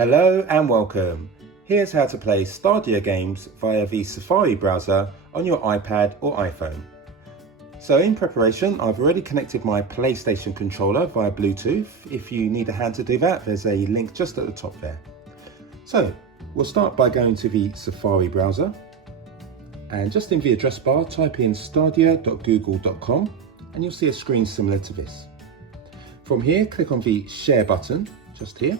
Hello and welcome. Here's how to play Stadia games via the Safari browser on your iPad or iPhone. So in preparation, I've already connected my PlayStation controller via Bluetooth. If you need a hand to do that, there's a link just at the top there. So we'll start by going to the Safari browser, and just in the address bar type in stadia.google.com and you'll see a screen similar to this. From here, click on the Share button just here.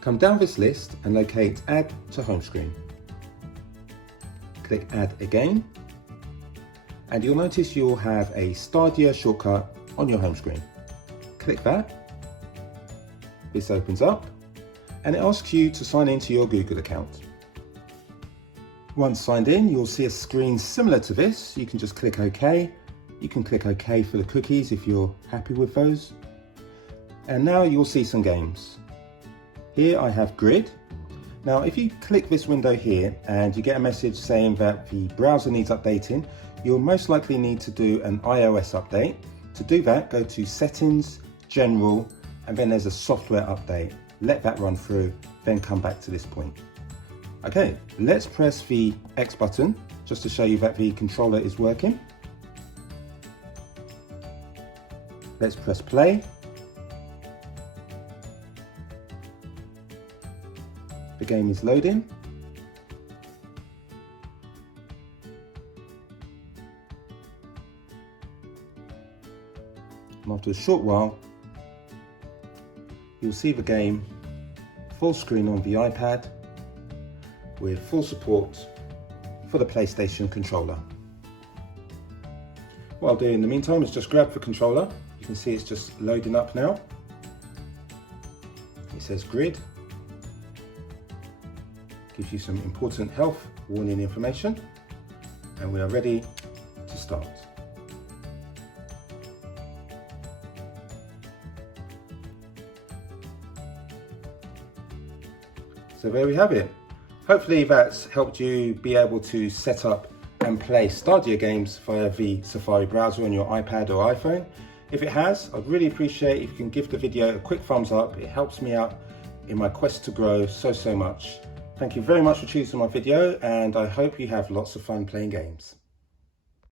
Come down this list and locate Add to Home Screen. Click Add again, and you'll notice you'll have a Stadia shortcut on your home screen. Click that. This opens up and it asks you to sign into your Google account. Once signed in, you'll see a screen similar to this. You can just click OK. You can click OK for the cookies if you're happy with those. And now you'll see some games. Here I have Grid. Now if you click this window here and you get a message saying that the browser needs updating, you'll most likely need to do an iOS update. To do that, go to Settings, General, and then there's a Software Update. Let that run through, then come back to this point. Okay, let's press the X button just to show you that the controller is working. Let's press play. The game is loading. And after a short while, you'll see the game full screen on the iPad with full support for the PlayStation controller. What I'll do in the meantime is just grab the controller. You can see it's just loading up now. It says Grid. Gives you some important health warning information, and we are ready to start. So there we have it. Hopefully that's helped you be able to set up and play Stadia games via the Safari browser on your iPad or iPhone. If it has, I'd really appreciate if you can give the video a quick thumbs up. It helps me out in my quest to grow so much. Thank you very much for choosing my video, and I hope you have lots of fun playing games.